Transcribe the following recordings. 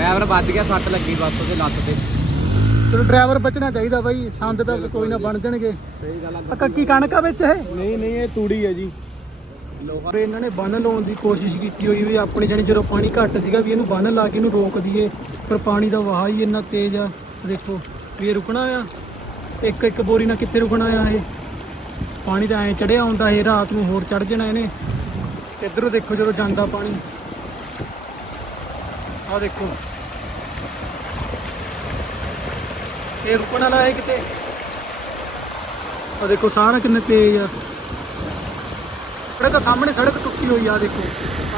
Driver ਵੱਜ ਗਿਆ ਸੱਟ ਲੱਗੀ ਬੱਸ ਉਹਦੇ ਲੱਤ ਤੇ। ਚਲੋ ਡਰਾਈਵਰ ਬਚਣਾ ਚਾਹੀਦਾ ਬਾਈ ਸੰਦ ਤਾਂ ਕੋਈ ਨਾ ਬਣ ਜਾਣਗੇ। ਸਹੀ ਗੱਲ ਆ ਕੱਕੀ ਕਣਕਾ ਵਿੱਚ ਇਹ? ਨਹੀਂ ਨਹੀਂ ਇਹ ਤੂੜੀ ਹੈ ਜੀ। ਪਰ ਇਹਨਾਂ ਨੇ ਬੰਨ ਲਾਉਣ ਦੀ ਕੋਸ਼ਿਸ਼ ਕੀਤੀ ਹੋਈ ਵੀ ਆਪਣੀ ਜਾਨੀ ਜਦੋਂ ਪਾਣੀ ਘੱਟ ਸੀਗਾ ਵੀ ਇਹਨੂੰ ਬੰਨ ਲਾ ਕੇ ਇਹਨੂੰ ਰੋਕ ਦਈਏ ਪਰ ਪਾਣੀ ਦਾ ਵਹਾਅ ਹੀ ਇੰਨਾ ਤੇਜ਼ ਆ। ਦੇਖੋ ਵੀ ਇਹ ਰੁਕਣਾ ਆ। ਇੱਕ ਇੱਕ ਬੋਰੀ ਨਾਲ ਕਿੱਥੇ ਰੁਕਣਾ ਆ ਇਹ? ਪਾਣੀ ਤਾਂ ਐਂ ਚੜਿਆ ਹੁੰਦਾ ਇਹ ਰਾਤ ਨੂੰ ਹੋਰ ਚੜ ਜਾਣਾ ਇਹਨੇ। ਇੱਧਰੋਂ ਦੇਖੋ ਜਦੋਂ ਜਾਂਦਾ ਪਾਣੀ। ਆ ਦੇਖੋ। ਇਹ ਰੁਕਣ ਵਾਲਾ ਹੈ ਕਿਤੇ? ਆ ਦੇਖੋ, ਸਾਰਾ ਕਿੰਨੇ ਤੇਜ਼ ਆ। ਸੜਕ ਸਾਹਮਣੇ ਸੜਕ ਟੁੱਟੀ ਹੋਈ ਆ, ਦੇਖੋ।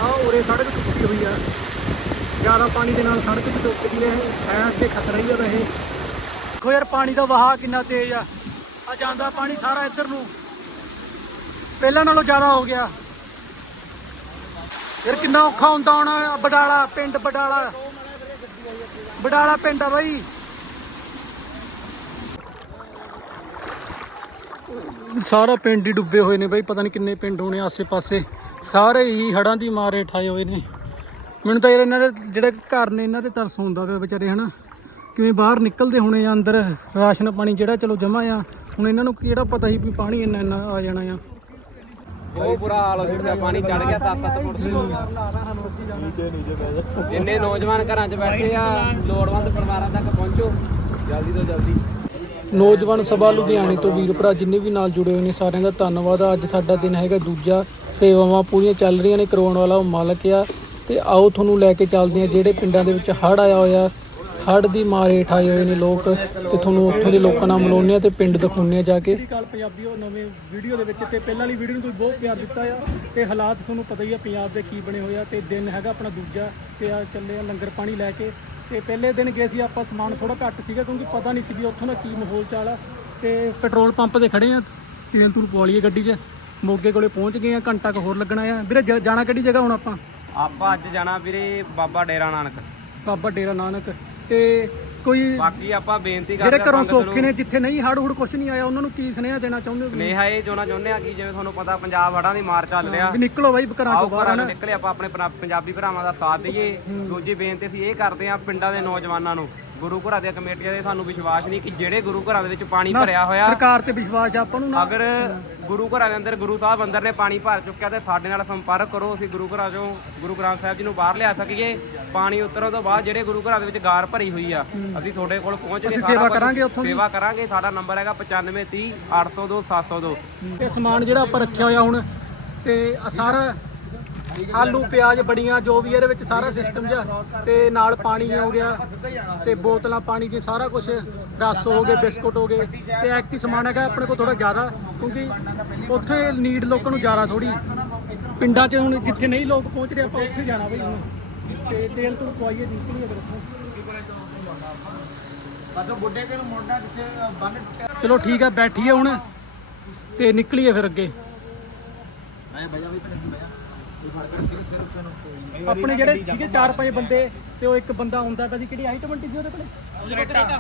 ਆ ਉਰੇ ਸੜਕ ਟੁੱਟੀ ਹੋਈ ਆ। ਜ਼ਿਆਦਾ ਪਾਣੀ ਦੇ ਨਾਲ ਸੜਕ ਵੀ ਟੁੱਟਦੀ ਹੈ। ਹੈ ਅੱਗੇ ਖਤਰਾ ਹੀ ਆ ਵੈਸੇ। ਦੇਖੋ ਯਾਰ, ਪਾਣੀ ਦਾ ਵਹਾਅ ਕਿੰਨਾ ਤੇਜ਼ ਆ। ਆ ਜਾਂਦਾ ਪਾਣੀ ਸਾਰਾ ਇੱਧਰ ਨੂੰ। ਪਹਿਲਾਂ ਨਾਲੋਂ ਜ਼ਿਆਦਾ ਹੋ ਗਿਆ। ਯਾਰ, ਕਿੰਨਾ ਔਖਾ ਹੁੰਦਾ ਹੋਣਾ। ਬਡਾਲਾ, ਪਿੰਡ ਬਡਾਲਾ। ਬਡਾਲਾ ਪਿੰਡ ਆ ਬਾਈ। ਸਾਰਾ ਪਿੰਡ ਹੀ ਡੁੱਬੇ ਹੋਏ ਨੇ ਬਈ, ਪਤਾ ਨਹੀਂ ਕਿੰਨੇ ਪਿੰਡ ਹੋਣੇ ਆਸੇ-ਪਾਸੇ। ਸਾਰੇ ਹੀ ਹੜਾਂ ਦੀ ਮਾਰੇ ਠਾਏ ਹੋਏ ਨੇ। ਮੈਨੂੰ ਤਾਂ ਯਾਰ ਇਹਨਾਂ ਦੇ ਜਿਹੜੇ ਘਰ ਨੇ, ਇਹਨਾਂ ਤੇ ਤਰਸ ਹੁੰਦਾ ਪਿਆ ਵਿਚਾਰੇ, ਹਨਾ? ਕਿਵੇਂ ਬਾਹਰ ਨਿਕਲਦੇ ਹੋਣੇ ਆ ਅੰਦਰ, ਰਾਸ਼ਨ ਪਾਣੀ ਜਿਹੜਾ ਚਲੋ ਜਮਾ ਆ। ਹੁਣ ਇਹਨਾਂ ਨੂੰ ਕਿਹੜਾ ਪਤਾ ਸੀ ਵੀ ਪਾਣੀ ਇੰਨਾ ਇੰਨਾ ਆ ਜਾਣਾ ਆ। ਬਹੁਤ ਬੁਰਾ ਹਾਲ ਹੋ ਗਿਆ, ਪਾਣੀ ਚੜ ਗਿਆ 7-7 ਫੁੱਟ। ਜਿੰਨੇ ਨੌਜਵਾਨ ਘਰਾਂ 'ਚ ਬੈਠੇ ਆ, ਲੋੜਵੰਦ ਪਰਿਵਾਰਾਂ ਤੱਕ ਪਹੁੰਚੋ। ਜਲਦੀ ਤੋਂ ਜਲਦੀ। ਨੌਜਵਾਨ ਸਭਾ ਲੁਧਿਆਣੇ ਤੋਂ ਵੀਰ ਭਰਾ ਜਿੰਨੇ ਵੀ ਨਾਲ ਜੁੜੇ ਹੋਏ ਨੇ ਸਾਰਿਆਂ ਦਾ ਧੰਨਵਾਦ। ਅੱਜ ਸਾਡਾ ਦਿਨ ਹੈਗਾ ਦੂਜਾ। ਸੇਵਾਵਾਂ ਪੂਰੀਆਂ ਚੱਲ ਰਹੀਆਂ ਨੇ ਕਰਾਉਣ ਵਾਲਾ ਉਹ ਮਾਲਕ ਆ। ਤੇ ਆਓ ਤੁਹਾਨੂੰ ਲੈ ਕੇ ਚੱਲਦੇ ਆ ਜਿਹੜੇ ਪਿੰਡਾਂ ਦੇ ਵਿੱਚ ਹੜ੍ਹ ਆਇਆ ਹੋਇਆ, ਹੜ੍ਹ ਦੀ ਮਾਰ ਹੇਠ ਆਏ ਹੋਏ ਨੇ ਲੋਕ। ਤੇ ਤੁਹਾਨੂੰ ਉੱਥੋਂ ਦੇ ਲੋਕਾਂ ਨਾਲ ਮਿਲਾਉਂਦੇ ਆ ਤੇ ਪਿੰਡ ਦਿਖਾਉਂਦੇ ਆ ਜਾ ਕੇ। ਕਾਲ ਪੰਜਾਬੀਓ, ਨਵੇਂ ਵੀਡੀਓ ਦੇ ਵਿੱਚ ਤੇ ਪਹਿਲਾਂ ਵਾਲੀ ਵੀਡੀਓ ਨੂੰ ਤੁਸੀਂ ਬਹੁਤ ਪਿਆਰ ਦਿੱਤਾ ਆ। ਤੇ ਹਾਲਾਤ ਤੁਹਾਨੂੰ ਪਤਾ ਹੀ ਆ, ਪੰਜਾਬ ਦੇ ਕੀ ਬਣੇ ਹੋਏ ਆ। ਤੇ ਦਿਨ ਹੈਗਾ ਆਪਣਾ ਦੂਜਾ। ਤੇ ਆ ਚੱਲੇ ਆ ਲੰਗਰ ਪਾਣੀ ਲੈ ਕੇ। ਤੇ ਪਹਿਲੇ ਦਿਨ ਗਏ ਸੀ ਆਪਾਂ ਸਮਾਨ ਥੋੜਾ ਘੱਟ ਸੀਗਾ ਕਿਉਂਕਿ ਪਤਾ ਨਹੀਂ ਸੀ ਵੀ ਉੱਥੋਂ ਦਾ ਕੀ ਮਾਹੌਲ ਚਾਲ ਆ। ਤੇ ਪੈਟਰੋਲ ਪੰਪ ਤੇ ਖੜੇ ਆ ਤੇਲ ਤੂਲ ਪਵਾ ਲਈਏ ਗੱਡੀ 'ਚ। ਮੋਗੇ ਕੋਲੇ ਪਹੁੰਚ ਗਏ ਆ ਘੰਟਾ ਕੁ ਹੋਰ ਲੱਗਣਾ ਆ। ਵੀਰੇ ਜ- ਜਾਣਾ ਕਿਹੜੀ ਜਗ੍ਹਾ ਹੁਣ ਆਪਾਂ? ਆਪਾਂ ਅੱਜ ਜਾਣਾ ਵੀਰੇ ਬਾਬਾ ਡੇਰਾ ਨਾਨਕ। ਬਾਬਾ ਡੇਰਾ ਨਾਨਕ। ਤੇ ਕੋਈ ਬਾਕੀ ਆਪਾਂ ਬੇਨਤੀ ਜਿਹੜੇ ਕਰਦੇ ਘਰੋਂ ਸੰਗਤ ਨੂੰ ਸੌਖੇ ਨੇ। ਜਿੱਥੇ ਨਹੀਂ ਹੜ ਹੁੜ ਕੁਛ ਨਹੀਂ ਆਇਆ ਉਹਨਾਂ ਨੂੰ ਕੀ ਸੁਨੇਹਾ ਦੇਣਾ ਚਾਹੁੰਦੇ ਹੋ ਸਨੇਹਾ ਇਹ ਜੋਣਾ ਚਾਹੁੰਦੇ ਆ ਕਿ ਜਿਵੇਂ ਤੁਹਾਨੂੰ ਪਤਾ ਪੰਜਾਬ ਹੜ੍ਹਾਂ ਦੀ ਮਾਰ ਚੱਲ ਰਿਹਾ। ਵੀ ਨਿਕਲੋ ਬਾਈ ਘਰਾਂ ਆਓ ਤੋਂ ਬਾਹਰ ਘਰਾਂ ਨਾ ਨਿਕਲੇ ਆਪਾਂ ਆਪਣੇ ਪੰਜਾਬੀ ਭਰਾਵਾਂ ਦਾ ਸਾਥ ਦਈਏ। ਦੂਜੀ ਬੇਨਤੀ ਅਸੀਂ ਇਹ ਕਰਦੇ ਆ ਪਿੰਡਾਂ ਦੇ ਨੌਜਵਾਨਾਂ ਨੂੰ ਗੁਰੂ ਘਰਾਂ ਦੀਆਂ ਕਮੇਟੀਆਂ ਦੇ ਸਾਨੂੰ ਵਿਸ਼ਵਾਸ ਨਹੀਂ ਕਿ ਜਿਹੜੇ ਗੁਰੂ ਘਰਾਂ ਦੇ ਵਿੱਚ ਪਾਣੀ ਭਰਿਆ ਹੋਇਆ ਸਰਕਾਰ ਤੇ ਵਿਸ਼ਵਾਸ ਆ ਆਪਾਂ ਨੂੰ ਨਾ। ਅਗਰ ਗੁਰੂ ਘਰਾਂ ਦੇ ਅੰਦਰ ਗੁਰੂ ਸਾਹਿਬ ਅੰਦਰ ਨੇ ਪਾਣੀ ਭਰ ਚੁੱਕਿਆ ਤੇ ਸਾਡੇ ਨਾਲ ਸੰਪਰਕ ਕਰੋ ਅਸੀਂ ਗੁਰੂ ਘਰਾਂ ਚੋਂ ਗੁਰੂ ਗ੍ਰੰਥ ਸਾਹਿਬ ਜੀ ਨੂੰ ਬਾਹਰ ਲਿਆ ਸਕੀਏ। ਪਾਣੀ ਉਤਰਨ ਤੋਂ ਬਾਅਦ ਜਿਹੜੇ ਗੁਰੂ ਘਰਾਂ ਦੇ ਵਿੱਚ ਗਾਰ ਭਰੀ ਹੋਈ ਆ ਅਸੀਂ ਤੁਹਾਡੇ ਕੋਲ ਪਹੁੰਚ ਕੇ ਅਸੀਂ ਸੇਵਾ ਕੁਝ- ਕਰਾਂਗੇ ਉੱਥੋਂ ਦੀ। ਸੇਵਾ ਕਰਾਂਗੇ। ਸਾਡਾ ਨੰਬਰ ਹੈਗਾ 9530 802 702 ਇਹ ਸਮਾਨ ਜਿਹੜਾ ਆਪਾਂ ਰੱਖਿਆ ਹੋਇਆ ਹੁਣ ਤੇ ਆਹ ਸਾਰਾ ਆਲੂ, ਪਿਆਜ਼, ਬੜੀਆਂ, ਜੋ ਵੀ ਇਹਦੇ ਵਿੱਚ ਸਾਰਾ ਸਿਸਟਮ ਜਿਹਾ, ਤੇ ਨਾਲ ਪਾਣੀ ਹੋ ਗਿਆ, ਤੇ ਬੋਤਲਾਂ, ਪਾਣੀ ਦੀ ਸਾਰਾ ਕੁਝ ਰਸ ਹੋ ਗਏ, ਬਿਸਕੁਟ ਹੋ ਗਏ, ਤੇ ਐਕਟੀ ਸਮਾਨ ਹੈਗਾ ਆਪਣੇ ਕੋਲ ਥੋੜਾ ਜ਼ਿਆਦਾ, ਕਿਉਂਕਿ ਉੱਥੇ ਨੀਡ ਲੋਕਾਂ ਨੂੰ ਜ਼ਿਆਦਾ ਥੋੜੀ ਪਿੰਡਾਂ 'ਚ ਹੁਣ ਜਿੱਥੇ ਨਹੀਂ ਲੋਕ ਪਹੁੰਚ ਰਹੇ, ਆਪਾਂ ਉੱਥੇ ਜਾਣਾ ਬਈ ਹੁਣ। ਤੇ ਤੇਲ ਤੋਂ ਪਵਾਈਏ ਨਿਕਲੀਏ ਫਿਰ ਉੱਥੋਂ ਚਲੋ ਠੀਕ ਆ, ਬੈਠੀਏ ਹੁਣ, ਤੇ ਨਿਕਲੀਏ ਫਿਰ ਅੱਗੇ। ਆਪਣੇ ਜਿਹੜੇ ਸੀਗੇ 4-5 ਬੰਦੇ ਤੇ ਉਹ ਇੱਕ ਬੰਦਾ ਹੁੰਦਾ ਤਾਂ ਜੀ ਕਿਹੜੀ i20 ਸੀ ਉਹਦੇ ਕੋਲੇ?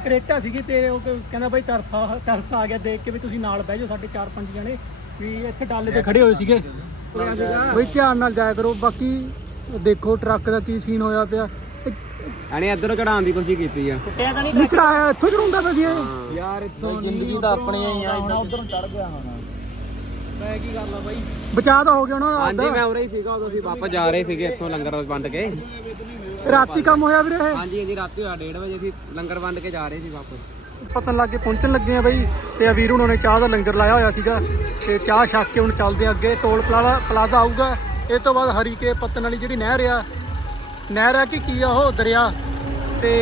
ਕਰੇਟਾ। ਸੀਗੀ ਤੇ ਉਹ ਕ- ਕਹਿੰਦਾ ਬਾਈ ਤਰਸ ਆ ਤਰਸ ਆ ਗਿਆ ਦੇਖ ਕੇ ਵੀ ਤੁਸੀਂ ਨਾਲ ਬਹਿ ਜਾਓ ਸਾਡੇ 4-5 ਜਣੇ ਵੀ ਇੱਥੇ ਡਾਲੇ ਤੇ ਖੜੇ ਹੋਏ ਸੀਗੇ। ਬਈ ਧਿਆਨ ਨਾਲ ਜਾਇਆ ਕਰੋ ਬਾਕੀ ਦੇਖੋ ਟਰੱਕ ਦਾ ਕੀ ਸੀਨ ਹੋਇਆ ਪਿਆ। ਐਨੇ ਇੱਧਰੋਂ ਚੜਾਉਣ ਦੀ ਕੋਸ਼ਿਸ਼ ਕੀਤੀ ਆ। ਨਹੀਂ ਚੜਾਇਆ ਇੱਥੋਂ ਚੜਾਉਂਦਾ ਪਿਆ ਸੀ ਯਾਰ ਇੱਥੋਂ ਜ਼ਿੰਦਗੀ ਤਾਂ ਆਪਣੀ ਹੀ ਆ ਉਧਰੋਂ ਚੜ ਗਿਆ ਹੁਣ। ਮੈਂ ਕੀ ਕਰ ਲਾ ਬਾਈ? ਬਚਾਅ ਤਾਂ ਹੋ ਗਿਆ ਉਹਨਾਂ ਦਾ ਹਾਂਜੀ ਮੈਂ ਉਰੇ ਹੀ ਸੀਗਾ ਉਦੋਂ ਅਸੀਂ ਵਾਪਸ ਜਾ ਰਹੇ ਸੀਗੇ ਇੱਥੋਂ ਲੰਗਰ ਵੰਡ ਕੇ। ਰਾਤੀ ਕੰਮ ਹੋਇਆ ਵੀਰੇ ਇਹ? ਹਾਂਜੀ ਹਾਂਜੀ ਰਾਤੀ ਹੋਇਆ 1:30 ਵਜੇ ਅਸੀਂ ਲੰਗਰ ਵੰਡ ਕੇ ਜਾ ਰਹੇ ਸੀ ਵਾਪਸ। ਪਤਨ ਲੱਗੇ ਪਹੁੰਚਣ ਲੱਗੇ ਆ ਬਈ ਤੇ ਆ ਵੀਰ ਹੁਣਾਂ ਨੇ ਚਾਹ ਦਾ ਲੰਗਰ ਲਾਇਆ ਹੋਇਆ ਸੀਗਾ ਤੇ ਚਾਹ ਛੱਕ ਕੇ ਹੁਣ ਚੱਲਦੇ ਆ ਅੱਗੇ। ਟੋਲ ਪਲਾਜ਼ਾ ਪਲਾਜ਼ਾ ਆਊਗਾ। ਇਹ ਤੋਂ ਬਾਅਦ ਹਰੀਕੇ ਪਤਨ ਵਾਲੀ ਜਿਹੜੀ ਨਹਿਰ ਆ ਨਹਿਰ ਆ ਕਿ ਕੀ ਆ ਉਹ? ਦਰਿਆ। ਤੇ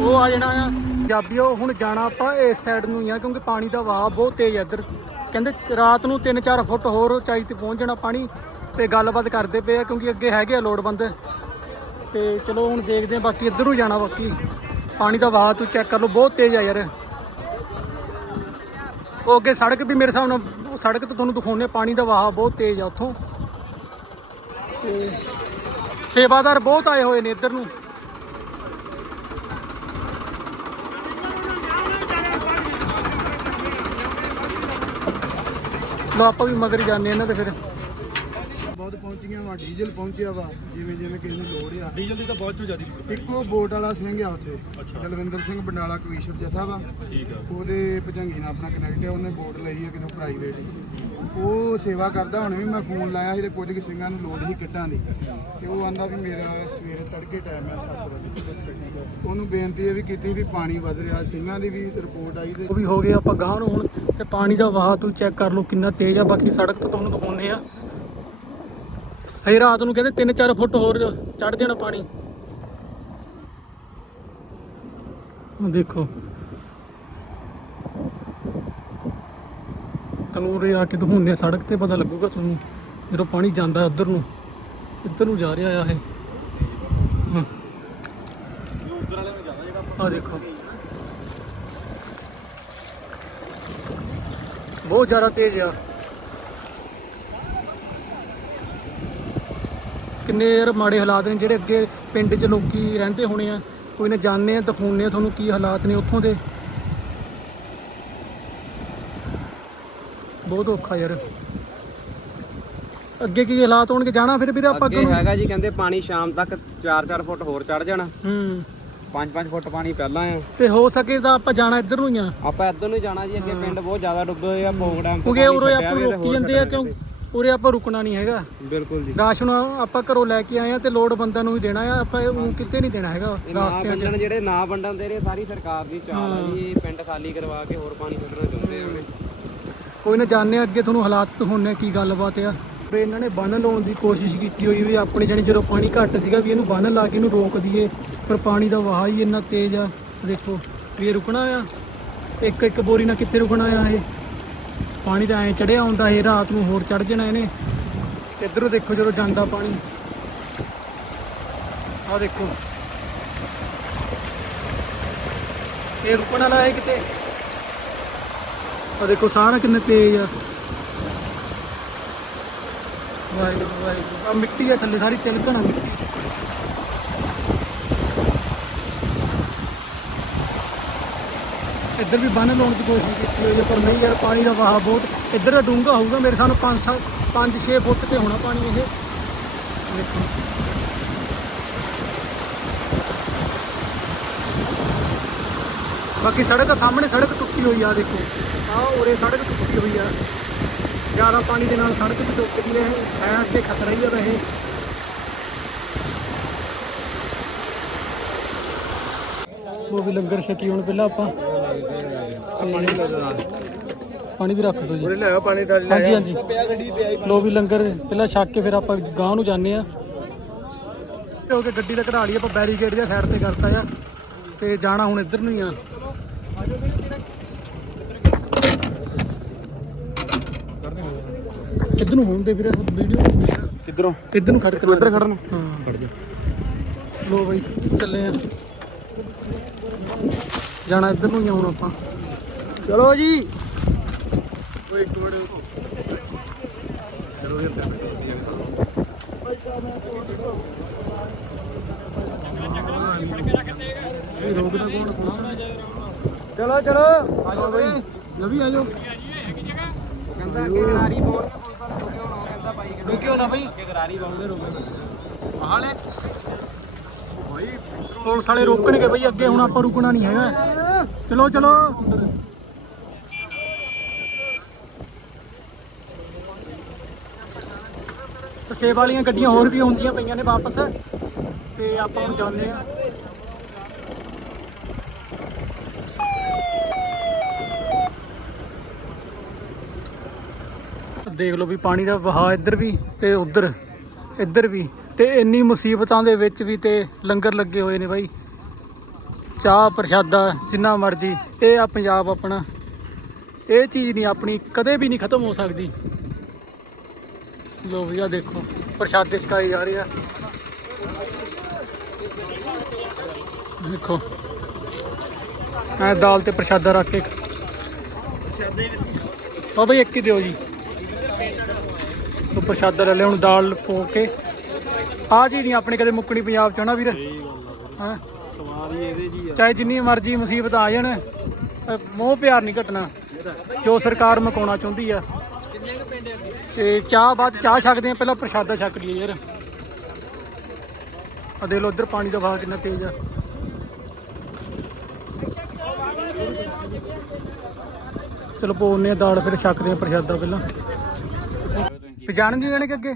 ਉਹ ਆ ਜਾਣਾ ਆ। ਪੰਜਾਬੀਓ ਹੁਣ ਜਾਣਾ ਆਪਾਂ ਇਸ ਸਾਈਡ ਨੂੰ ਹੀ ਆ ਕਿਉਂਕਿ ਪਾਣੀ ਦਾ ਵਹਾਅ ਬਹੁਤ ਤੇਜ਼ ਆ ਇੱਧਰ। ਕਹਿੰਦੇ ਰਾਤ ਨੂੰ 3-4 ਫੁੱਟ ਹੋਰ ਉਚਾਈ ਤੇ ਪਹੁੰਚ ਜਾਣਾ ਪਾਣੀ ਤੇ ਗੱਲਬਾਤ ਕਰਦੇ ਪਏ ਆ ਕਿਉਂਕਿ ਅੱਗੇ ਹੈਗੇ ਆ ਲੋੜਵੰਦ ਤੇ ਚਲੋ ਹੁਣ ਦੇਖਦੇ ਆ ਬਾਕੀ ਇੱਧਰ ਨੂੰ ਜਾਣਾ ਬਾਕੀ। ਪਾਣੀ ਦਾ ਵਹਾਅ ਤੂੰ ਚੈੱਕ ਕਰ ਲਓ, ਬਹੁਤ ਤੇਜ਼ ਆ ਯਾਰ। ਉਹ ਅੱਗੇ ਸੜਕ ਵੀ ਮੇਰੇ ਹਿਸਾਬ ਨਾਲ, ਸੜਕ ਤੇ ਤੁਹਾਨੂੰ ਦਿਖਾਉਣੇ ਪਾਣੀ ਦਾ ਵਹਾਅ ਬਹੁਤ ਤੇਜ਼ ਆ ਉੱਥੋਂ। ਤੇ ਸੇਵਾਦਾਰ ਬਹੁਤ ਆਏ ਹੋਏ ਨੇ ਇੱਧਰ ਨੂੰ। ਲੋ ਆਪਾਂ ਵੀ ਮਗਰ ਜਾਂਦੇ ਇਹਨਾਂ ਤੇ ਫਿਰ। ਬਹੁਤ ਪਹੁੰਚੇ ਪਹੁੰਚੀਆਂ ਵਾ ਡੀਜ਼ਲ ਪਹੁੰਚਿਆ ਵਾ ਜਿਵੇਂ ਜਿਵੇਂ ਕਿਸੇ ਨੂੰ ਲੋੜ ਆ। ਡੀਜ਼ਲ ਦੀ ਤਾਂ ਬਹੁਤ ਚੋ ਜ਼ਿਆਦੀ ਲੋੜ ਇੱਕੋ ਬੋਟ ਵਾਲਾ ਸਿੰਘ ਆ ਉੱਥੇ। ਦਲਵਿੰਦਰ ਸਿੰਘ ਬੰਡਾਲਾ ਕਵੀਸ਼ਰ ਜਥਾ ਵਾ। ਠੀਕ ਆ। ਉਹਦੇ ਭਜੰਗੀ ਨਾਲ ਆਪਣਾ ਕਨੈਕਟ ਹੈ ਉਹਨੇ ਬੋਟ ਲਈ ਹੈ ਕਿਤੇ ਪ੍ਰਾਈਵੇਟ ਉਹ ਸੇਵਾ ਕਰਦਾ, ਹੁਣ ਵੀ ਮੈਂ ਫੋਨ ਲਾਇਆ ਸੀ ਤੇ ਕੁਝ ਕੁ ਸਿੰਘਾਂ ਨੂੰ ਲੋੜ ਸੀ ਕਿੱਟਾਂ ਦੀ। ਤੇ ਉਹ ਆਂਦਾ ਵੀ ਮੇਰਾ ਸਵੇਰੇ ਤੜਕੇ ਟਾਈਮ ਹੈ 7 ਵਜੇ। ਉਹਨੂੰ ਬੇਨਤੀ ਇਹ ਵੀ ਕੀਤੀ ਵੀ ਪਾਣੀ ਵੱਧ ਰਿਹਾ, ਸਿੰਘਾਂ ਦੀ ਵੀ ਰਿਪੋਰਟ ਆਈ ਤੇ ਉਹ ਵੀ ਹੋ ਗਏ ਆਪਾਂ ਗਾਂਹ ਨੂੰ ਹੁਣ, ਤੇ ਪਾਣੀ ਦਾ ਵਹਾਅ ਤੁਸੀਂ ਚੈੱਕ ਕਰ ਲਓ ਕਿੰਨਾ ਤੇਜ਼ ਆ, ਬਾਕੀ ਸੜਕ ਤੋਂ ਤੁਹਾਨੂੰ ਦਿਖਾਉਂਦੇ ਆ ਹਜੇ ਰਾਤ ਨੂੰ ਕਹਿੰਦੇ 3-4 ਫੁੱਟ ਹੋਰ ਚੜ ਜਾਣਾ ਪਾਣੀ। ਦੇਖੋ। ਤੁਹਾਨੂੰ ਉਰੇ ਆ ਕੇ ਦਿਖਾਉਂਦੇ ਆ, ਸੜਕ ਤੇ ਪਤਾ ਲੱਗੂਗਾ ਤੁਹਾਨੂੰ। ਜਦੋਂ ਪਾਣੀ ਜਾਂਦਾ ਉੱਧਰ ਨੂੰ, ਇੱਧਰ ਨੂੰ ਜਾ ਰਿਹਾ ਆ ਇਹ। ਆ ਦੇਖੋ। ਬਹੁਤ ਜ਼ਿਆਦਾ ਤੇਜ਼ ਆ। ਕਿੰਨੇ ਯਾਰ ਮਾੜੇ ਹਾਲਾਤ ਨੇ, ਜਿਹੜੇ ਅੱਗੇ ਪਿੰਡ 'ਚ ਲੋਕੀ ਰਹਿੰਦੇ ਹੋਣੇ ਆ। ਕੋਈ ਨਾ ਜਾਣਦੇ ਆ, ਦਿਖਾਉਂਦੇ ਆ ਤੁਹਾਨੂੰ ਕੀ ਹਾਲਾਤ ਨੇ ਉੱਥੋਂ ਦੇ। ਬਹੁਤ ਔਖਾ ਯਾਰ। ਅੱਗੇ ਕੀ ਹਾਲਾਤ ਹੋਣਗੇ ਜਾਣਾ ਫਿਰ ਵੀਰੇ ਆਪਾਂ ਅੱਗੇ ਹੈਗਾ ਜੀ ਕਹਿੰਦੇ ਪਾਣੀ ਸ਼ਾਮ ਤੱਕ 4-4 ਫੁੱਟ ਹੋਰ ਚੜ ਜਾਣਾ। ਹੂੰ। 5-5 ਫੁੱਟ ਪਾਣੀ ਪਹਿਲਾਂ ਆ। ਤੇ ਹੋ ਸਕੇ ਤਾਂ ਆਪਾਂ ਜਾਣਾ ਇੱਧਰ ਨੂੰ ਹੀ ਆ। ਆਪਾਂ ਇੱਧਰ ਨੂੰ ਹੀ ਜਾਣਾ ਜੀ ਅੱਗੇ ਪਿੰਡ ਬਹੁਤ ਜ਼ਿਆਦਾ ਡੁੱਬੇ ਹੋਏ ਆ ਭੋਗ ਡੈਮ ਕਿਉਂਕਿ ਉਰੇ ਆਪਾਂ ਰੋਕੀ ਜਾਂਦੇ ਆ ਕਿਉਂ? ਉਰੇ ਆਪਾਂ ਰੁਕਣਾ ਨਹੀਂ ਹੈਗਾ। ਬਿਲਕੁਲ ਜੀ। ਰਾਸ਼ਨ ਆਪਾਂ ਘਰੋਂ ਲੈ ਕੇ ਆਏ ਆ ਤੇ ਲੋੜ ਬੰਦਾ ਨੂੰ ਵੀ ਦੇਣਾ ਆ ਆਪਾਂ ਉਹ ਕਿਤੇ ਨਹੀਂ ਦੇਣਾ ਹੈਗਾ ਰਾਸਤਿਆਂ 'ਚ। ਜਿਹੜੇ ਨਾ ਵੰਡਣ ਦੇ ਰਹੇ ਸਾਰੀ ਸਰਕਾਰ ਦੀ ਚਾਲ ਆ ਜੀ ਇਹ ਪਿੰਡ ਖਾਲੀ ਕਰਵਾ ਕੇ ਹੋਰ ਪਾਣੀ ਕੱਢਣਾ ਚਾਹੁੰਦੇ ਆ ਉਹਨੇ ਕੋਈ ਨਾ ਜਾਣਦੇ ਆ ਅੱਗੇ ਤੁਹਾਨੂੰ ਹਾਲਾਤ ਹੁੰਨੇ ਕੀ ਗੱਲਬਾਤ ਆ। ਤੇ ਇਹਨਾਂ ਨੇ ਬੰਨ ਲਾਉਣ ਦੀ ਕੋਸ਼ਿਸ਼ ਕੀਤੀ ਹੋਈ ਵੀ ਆਪਣੇ ਜਾਨੀ ਜਦੋਂ ਪਾਣੀ ਘੱਟ ਸੀਗਾ ਵੀ ਇਹਨੂੰ ਬੰਨ ਲਾ ਕੇ ਇਹਨੂੰ ਰੋਕ ਦਈਏ, ਪਰ ਪਾਣੀ ਦਾ ਵਹਾਅ ਹੀ ਇੰਨਾ ਤੇਜ਼ ਆ। ਦੇਖੋ, ਵੀ ਇਹ ਰੁਕਣਾ ਆ, ਇੱਕ ਇੱਕ ਬੋਰੀ ਨਾਲ ਕਿੱਥੇ ਰੁਕਣਾ ਆ ਇਹ? ਪਾਣੀ ਤਾਂ ਐ ਚੜਿਆ ਹੁੰਦਾ ਇਹ, ਰਾਤ ਨੂੰ ਹੋਰ ਚੜ ਜਾਣਾ ਇਹਨੇ। ਤੇ ਇੱਧਰੋਂ ਦੇਖੋ ਜਦੋਂ ਜਾਂਦਾ ਪਾਣੀ। ਆਹ ਦੇਖੋ। ਇਹ ਰੁਕਣਾ ਵਾਲਾ ਹੈ ਕਿਤੇ? ਆ ਦੇਖੋ, ਸਾਰਾ ਕਿੰਨਾ ਤੇਜ਼ ਆ। ਵਾਹਿਗੁਰੂ ਵਾਹਿਗੁਰੂ। ਆ ਮਿੱਟੀ ਆ ਥੱਲੇ, ਸਾਰੀ ਤਿਲਕਣਾ ਮਿੱਟੀ। ਇੱਧਰ ਵੀ ਬੰਨ ਲਾਉਣ ਦੀ ਕੋਸ਼ਿਸ਼ ਕੀਤੀ ਹੋਈ ਹੈ ਪਰ ਨਹੀਂ ਯਾਰ, ਪਾਣੀ ਦਾ ਵਹਾਅ ਬਹੁਤ ਇੱਧਰ ਦਾ ਡੂੰਘਾ ਹੋਊਗਾ, ਮੇਰੇ ਸਾਨੂੰ 5 5 6 ਫੁੱਟ ਤੇ ਹੋਣਾ ਪਾਣੀ ਇਹ। ਦੇਖੋ। ਬਾਕੀ ਸੜਕ ਦੇ ਸਾਹਮਣੇ ਸੜਕ ਟੁੱਟੀ ਹੋਈ ਆ ਦੇਖੋ। ਆ ਉਰੇ ਸੜਕ ਟੁੱਟੀ ਹੋਈ ਆ। ਜ਼ਿਆਦਾ ਪਾਣੀ ਦੇ ਨਾਲ ਸੜਕ ਤੇ ਟੁੱਟਦੀ ਹੈ। ਹੈ ਅੱਗੇ ਖਤਰਾ ਹੀ ਆ ਰਹੇ ਉਹ ਵੀ ਲੰਗਰ ਛਕੀ ਹੁਣ ਪਹਿਲਾਂ ਆਪਾਂ। ਪਾਣੀ ਵੀ ਰੱਖ ਦਿਓ ਜੀ। ਲੈ ਪਾਣੀ ਡਾਲ ਹਾਂਜੀ ਹਾਂਜੀ। ਲੋ ਵੀ ਲੰਗਰ ਪਹਿਲਾਂ ਛੱਕ ਕੇ ਫਿਰ ਆਪਾਂ ਗਾਂਹ ਨੂੰ ਜਾਂਦੇ ਆ। ਹੋ ਕੇ ਗੱਡੀ ਦਾ ਕਢਾ ਲਈ ਆਪਾਂ ਬੈਰੀਕੇਡ ਜਿਹਾ ਸਾਈਡ ਤੇ ਕਰਤਾ ਆ। ਤੇ ਜਾਣਾ ਹੁਣ ਇੱਧਰ ਨੂੰ ਹੀ ਆ। ਕਿੱਧਰ ਨੂੰ ਹੁੰਦੇ ਵੀਰੇ ਵੀਡੀਓ ਕਿੱਧਰੋਂ? ਕਿੱਧਰ ਨੂੰ ਖੜ ਕੇ ਇੱਧਰ ਖੜਨਾ ਹਾਂ। ਖੜ ਜਾ। ਲੋ ਬਾਈ ਚੱਲੇ ਆ। ਜਾਣਾ ਇੱਧਰ ਨੂੰ ਹੀ ਹੁਣ ਆਪਾਂ। ਚਲੋ ਜੀ। ਇਹ ਰੋਕਦਾ ਕੌਣ ਚਲੋ ਚਲੋ। ਆਜੋ ਬਾਈ ਜਵੀ ਆ ਜਾਓ ਕਹਿੰਦਾ ਅੱਗੇ ਗਰਾਰੀ ਬੋਲ ਕੇ ਪੁਲਿਸ ਵਾਲੇ ਰੁਕੇ ਹੋਣਾ ਕਹਿੰਦਾ ਬਾਈ। ਕਹਿੰਦਾ ਰੁਕਿਓ ਨਾ ਬਾਈ ਅੱਗੇ ਗਰਾਰੀ ਬੋਲਦੇ ਰੁਕੇ ਹਾਲੇ ਪੁਲਿਸ ਵਾਲੇ ਰੋਕਣਗੇ ਬਈ, ਅੱਗੇ ਹੁਣ ਆਪਾਂ ਰੁਕਣਾ ਨਹੀਂ ਹੈਗਾ। ਚਲੋ ਚਲੋ। ਸੇਵਾ ਵਾਲੀਆਂ ਗੱਡੀਆਂ ਹੋਰ ਵੀ ਆਉਂਦੀਆਂ ਪਈਆਂ ਨੇ ਵਾਪਸ। ਤੇ ਆਪਾਂ ਹੁਣ ਜਾਂਦੇ ਆ ਦੇਖ ਲਓ ਵੀ ਪਾਣੀ ਦਾ ਵਹਾਅ ਇੱਧਰ ਵੀ ਤੇ ਉੱਧਰ ਇੱਧਰ ਵੀ ਤੇ ਇੰਨੀ ਮੁਸੀਬਤਾਂ ਦੇ ਵਿੱਚ ਵੀ ਤੇ ਲੰਗਰ ਲੱਗੇ ਹੋਏ ਨੇ ਬਾਈ। ਚਾਹ ਪ੍ਰਸ਼ਾਦਾ ਜਿੰਨਾ ਮਰਜ਼ੀ ਇਹ ਆ ਪੰਜਾਬ ਆਪਣਾ। ਇਹ ਚੀਜ਼ ਨਹੀਂ ਆਪਣੀ ਕਦੇ ਵੀ ਨਹੀਂ ਖਤਮ ਹੋ ਸਕਦੀ। ਲੋ ਵੀ ਆ ਦੇਖੋ ਪ੍ਰਸ਼ਾਦੇ ਛਕਾਏ ਜਾ ਰਹੇ ਆ। ਦੇਖੋ ਐ ਦਾਲ ਤੇ ਪ੍ਰਸ਼ਾਦਾ ਰੱਖ ਕੇ। ਆ ਬਈ ਇੱਕ ਹੀ ਦਿਓ ਜੀ। ਉਹ ਪ੍ਰਸ਼ਾਦਾ ਲੈ ਲਿਆ ਹੁਣ ਦਾਲ ਪੋ ਕੇ। ਆ ਚੀਜ਼ ਨਹੀਂ ਆਪਣੇ ਕਦੇ ਮੁੱਕਣੀ ਪੰਜਾਬ ਚ ਨਾ ਵੀਰ? ਹਾਂ। ਇਹਦੇ ਜੀ ਚਾਹੇ ਜਿੰਨੀ ਮਰਜ਼ੀ ਮੁਸੀਬਤ ਆ ਜਾਣ ਮੋਹ ਪਿਆਰ ਨਹੀਂ ਘਟਣਾ। ਜੋ ਸਰਕਾਰ ਮਕਾਉਣਾ ਚਾਹੁੰਦੀ ਆ। ਤੇ ਚਾਹ ਬਾਅਦ ਚਾਹ ਛਕਦੇ ਆ ਪਹਿਲਾਂ ਪ੍ਰਸ਼ਾਦਾ ਛਕ ਲਈਏ ਯਾਰ। ਆ ਦੇਖ ਲਓ ਉਧਰ ਪਾਣੀ ਦਾ ਵਹਾਅ ਕਿੰਨਾ ਤੇਜ਼ ਆ। ਚਲੋ ਪੋਨੇ ਦਾੜ ਫਿਰ ਛਕਦੇ ਆ ਪ੍ਰਸ਼ਾਦਾ ਪਹਿਲਾਂ। ਫਿਰ ਜਾਣ ਨਹੀਂ ਦੇਣਗੇ ਅੱਗੇ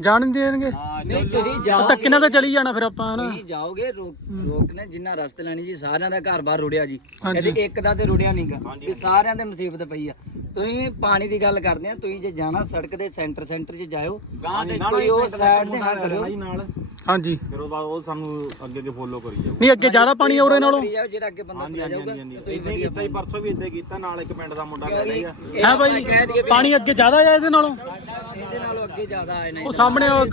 ਜਾਣ ਨਹੀਂ ਦੇਣਗੇ? ਨਹੀਂ ਤੁਸੀਂ ਜਾਓ ਧੱਕੇ ਨਾਲ ਤਾਂ ਚਲੀ ਜਾਣਾ ਫਿਰ ਆਪਾਂ ਹਨਾ? ਤੁਸੀਂ ਜਾਓਗੇ ਰੋਕ ਰੋਕਨੇ ਜਿੰਨਾ ਰਸਤੇ ਲੈਣੀ ਜੀ ਸਾਰਿਆਂ ਦਾ ਘਰ-ਬਾਰ ਰੁੜਿਆ ਜੀ। ਹਾਂਜੀ। ਇਹਦੇ ਇੱਕ ਦਾ ਤੇ ਰੁੜਿਆ ਨਹੀਂਗਾ ਵੀ ਸਾਰਿਆਂ ਦੇ ਮੁਸੀਬਤ ਪਈ ਆ। ਤੁਸੀਂ ਪਾਣੀ ਦੀ ਗੱਲ ਕਰਦੇ ਆ ਤੁਸੀਂ ਜੇ ਜਾਣਾ ਸੜਕ ਦੇ ਸੈਂਟਰ ਸੈਂਟਰ 'ਚ ਜਾਇਓ ਕੋਈ ਉਹ ਸਾਈਡ ਦੇ ਨਾ ਕਰਿਓ। ਨਾਲ। ਹਾਂਜੀ। ਫਿਰ ਉਹ ਬਾਅਦ ਉਹ ਸਾਨੂੰ ਅੱਗੇ ਅੱਗੇ ਫੋਲੋ ਕਰੀ ਜਾਓ ਨਹੀਂ ਅੱਗੇ ਜ਼ਿਆਦਾ ਪਾਣੀ ਆ ਉਰੇ ਨਾਲੋਂ। ਜਾਓ ਜਿਹੜਾ ਅੱਗੇ ਬੰਦਾ ਤੁਰਿਆ ਜਾਊਗਾ ਇਦਾਂ ਹੀ ਕੀਤਾ ਹੀ ਪਰਸੋਂ ਵੀ ਇਦਾਂ ਕੀਤਾ ਨਾਲ ਇੱਕ ਪਿੰਡ ਦਾ ਮੁੰਡਾ ਲਿਆ ਇਹ ਹੈ ਬਾਈ? ਪਾਣੀ ਅੱਗੇ ਜ਼ਿਆਦਾ ਆ ਇਹਦੇ ਨਾਲੋਂ? ਇਹਦੇ ਨਾਲੋਂ ਅੱਗੇ ਜ਼ਿਆਦਾ ਆਏ ਨੇ। ਉਹ ਸਾਹਮਣੇ ਉਹ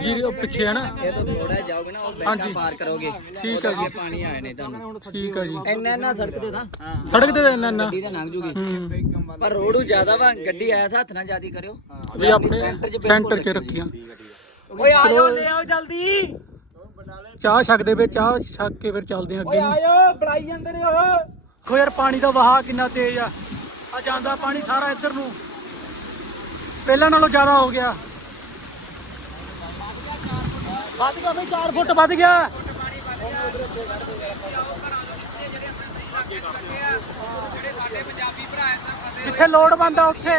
ਜੀਰੀ ਉਹ ਪਿੱਛੇ ਹੈ ਨਾ। ਇਹ ਤੋਂ ਥੋੜਾ ਜਾਓਗੇ ਨਾ ਉਹ ਬੈਂਕਾਂ ਪਾਰ ਕਰੋਗੇ। ਠੀਕ ਆ ਜੀ। ਪਾਣੀ ਆਏ ਨੇ ਤੁਹਾਨੂੰ। ਠੀਕ ਆ ਜੀ। ਇੰਨਾ ਇੰਨਾ ਸੜਕ ਤੇ ਤਾਂ। ਸੜਕ ਤੇ ਇੰਨਾ ਇੰਨਾ। ਗੱਡੀ ਤਾਂ ਲੰਘ ਜੂਗੀ। ਹੂੰ। ਪਰ ਰੋਡੂ ਜ਼ਿਆਦਾ ਵਾ ਗੱਡੀ ਐਸਾ ਹੱਥ ਨਾਲ ਜਿਆਦੀ ਕਰਿਓ। ਵੀ ਆਪਣੇ ਸੈਂਟਰ 'ਚ ਰੱਖੀਆਂ। ਓਏ ਆ ਜਾਓ ਲੈ ਆਓ ਜਲਦੀ। ਚਾਹ ਛਕਦੇ ਵੇ ਚਾਹ ਛਕ ਕੇ ਫਿਰ ਚੱਲਦੇ ਆ ਅੱਗੇ ਨੂੰ। ਆਇਓ ਬੁਲਾਈ ਜਾਂਦੇ ਨੇ ਉਹ। ਦੇਖੋ ਯਾਰ ਪਾਣੀ ਦਾ ਵਹਾਅ ਕਿੰਨਾ ਤੇਜ਼ ਆ। ਆ ਜਾਂਦਾ ਪਾਣੀ ਸਾਰਾ ਇੱਧਰ ਨੂੰ। ਪਹਿਲਾਂ ਨਾਲੋਂ ਜ਼ਿਆਦਾ ਹੋ ਗਿਆ। ਵੱਧ ਗਿਆ ਬਈ 4 ਫੁੱਟ ਵੱਧ ਗਿਆ। ਜਿੱਥੇ ਲੋਡ ਬੰਦਾ ਉੱਥੇ।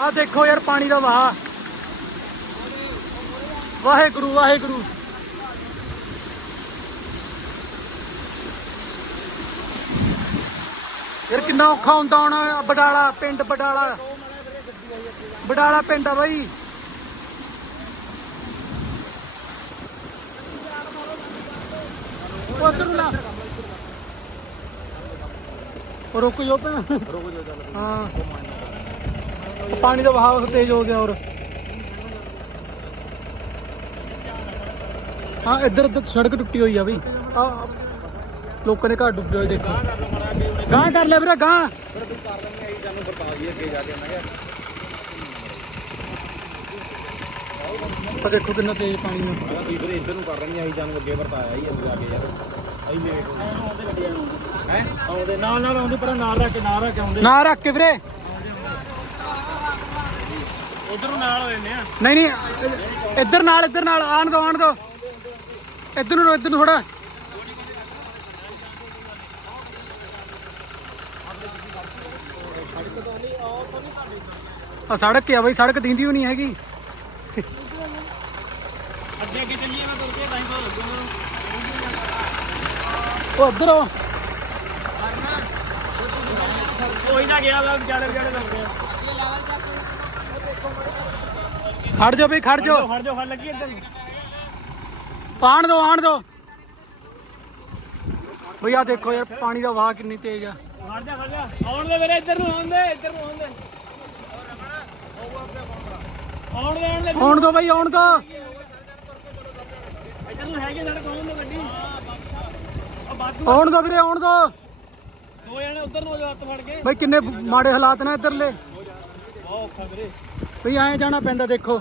ਆ ਦੇਖੋ ਯਾਰ ਪਾਣੀ ਦਾ ਵਹਾਅ। ਵਾਹਿਗੁਰੂ ਵਾਹਿਗੁਰੂ। ਯਾਰ ਕਿੰਨਾ ਔਖਾ ਹੁੰਦਾ ਹੋਣਾ ਬਡਾਲਾ, ਪਿੰਡ ਬਡਾਲਾ। ਬਡਾਲਾ ਪਿੰਡ ਆ ਬਾਈ। ਉਧਰ ਲਾ। ਰੁਕ ਜੋ ਪਾ ਰੁਕ ਜੋ ਚੱਲ ਹਾਂ। ਪਾਣੀ ਦਾ ਵਹਾਅ ਤੇਜ਼ ਹੋ ਗਿਆ ਔਰ ਹਾਂ ਇੱਧਰ ਉੱਧਰ ਸੜਕ ਟੁੱਟੀ ਹੋਈ ਆ ਬਈ। ਆ ਲੋਕਾਂ ਦੇ ਘਰ ਡੁੱਬੇ ਹੋਏ ਦੇਖੋ। ਗਾਂ ਕਰ ਲੈ ਵੀਰੇ ਗਾਂ ਆ ਦੇਖੋ ਕਿੰਨਾ ਤੇਜ਼ ਪਾਣੀ ਆ ਵੀ ਵੀਰੇ ਇੱਧਰ ਨੂੰ ਕਰ ਲੈਣੀ ਆਹੀ ਜਾਨ ਅੱਗੇ ਵਰਤਾਇਆ ਹੀ ਅੰਦਰ ਆ ਕੇ ਯਾਰ। ਆਈ ਲੇਟ ਹੈ? ਆਉਂਦੇ ਨਾਲ ਨਾਲ ਆਉਂਦੇ ਪਰ ਨਾਲ ਰੱਖ ਕੇ ਨਾਲ ਰੱਖ ਕੇ ਆਉਂਦੇ। ਨਾ ਰੱਖ ਕੇ ਵੀਰੇ। ਉਧਰ ਨੂੰ ਨਾਲ ਹੋ ਜਾਂਦੇ ਆ। ਨਹੀਂ ਨਹੀਂ ਇੱਧਰ ਨਾਲ ਇੱਧਰ ਨਾਲ ਆਣ ਦੋ ਆਣ ਦੋ ਇੱਧਰ ਨੂੰ ਇੱਧਰ ਨੂੰ ਥੋੜਾ ਆ ਸੜਕ ਆ ਬਈ ਸੜਕ ਦੀਂਦੀ ਵੀ ਨਹੀਂ ਹੈਗੀ। ਅੱਗੇ ਅੱਗੇ ਚੱਲੀਏ ਮੈਂ ਤੁਰ ਕੇ ਤਾਂ ਹੀ ਪਤਾ ਲੱਗੂਗਾ। ਉਹ ਇੱਧਰ ਆ ਕੋਈ ਨਾ ਗਿਆ ਵਾ ਵਿਚਾਲੇ ਵਿਚਾਲੇ ਲੱਗਦੇ ਆ ਖੜ ਜਾ ਬਈ ਖੜ ਜਾ ਹਟ ਜਾ ਹਟ ਲੱਗੀ ਇੱਧਰ ਆਣ ਦੋ ਆਣ ਦੋ। ਬਈ ਆ ਦੇਖੋ ਯਾਰ ਪਾਣੀ ਦਾ ਵਹਾਅ ਕਿੰਨੀ ਤੇਜ਼ ਆ। ਹਟ ਜਾ ਹਟ ਜਾ। ਆਉਣ ਦੇ ਮੇਰੇ ਇੱਧਰ ਨੂੰ ਆਉਣ ਦੇ ਇੱਧਰ ਨੂੰ ਆਉਣ ਦੇ। ਆਉਣ ਦੇ ਆਉਣ ਆਉਣ ਦੋ ਬਈ, ਆਉਣ ਦੋ। ਇੱਧਰ ਨੂੰ ਹੈਗੇ ਸੜਕ ਆਉਣ ਦੇ ਗੱਡੀ ਆ ਬਾਦੂ ਆਉਣ ਦੋ ਵੀਰੇ, ਆਉਣ ਦੋ। ਦੋ ਜਣੇ ਉੱਧਰ ਨੂੰ ਹੱਥ ਫੜ ਕੇ ਬਈ, ਕਿੰਨੇ ਮਾੜੇ ਹਾਲਾਤ ਨੇ ਇੱਧਰਲੇ। ਬਹੁਤ ਔਖਾ ਵੀਰੇ ਬਈ ਐਂ ਜਾਣਾ ਪੈਂਦਾ ਦੇਖੋ।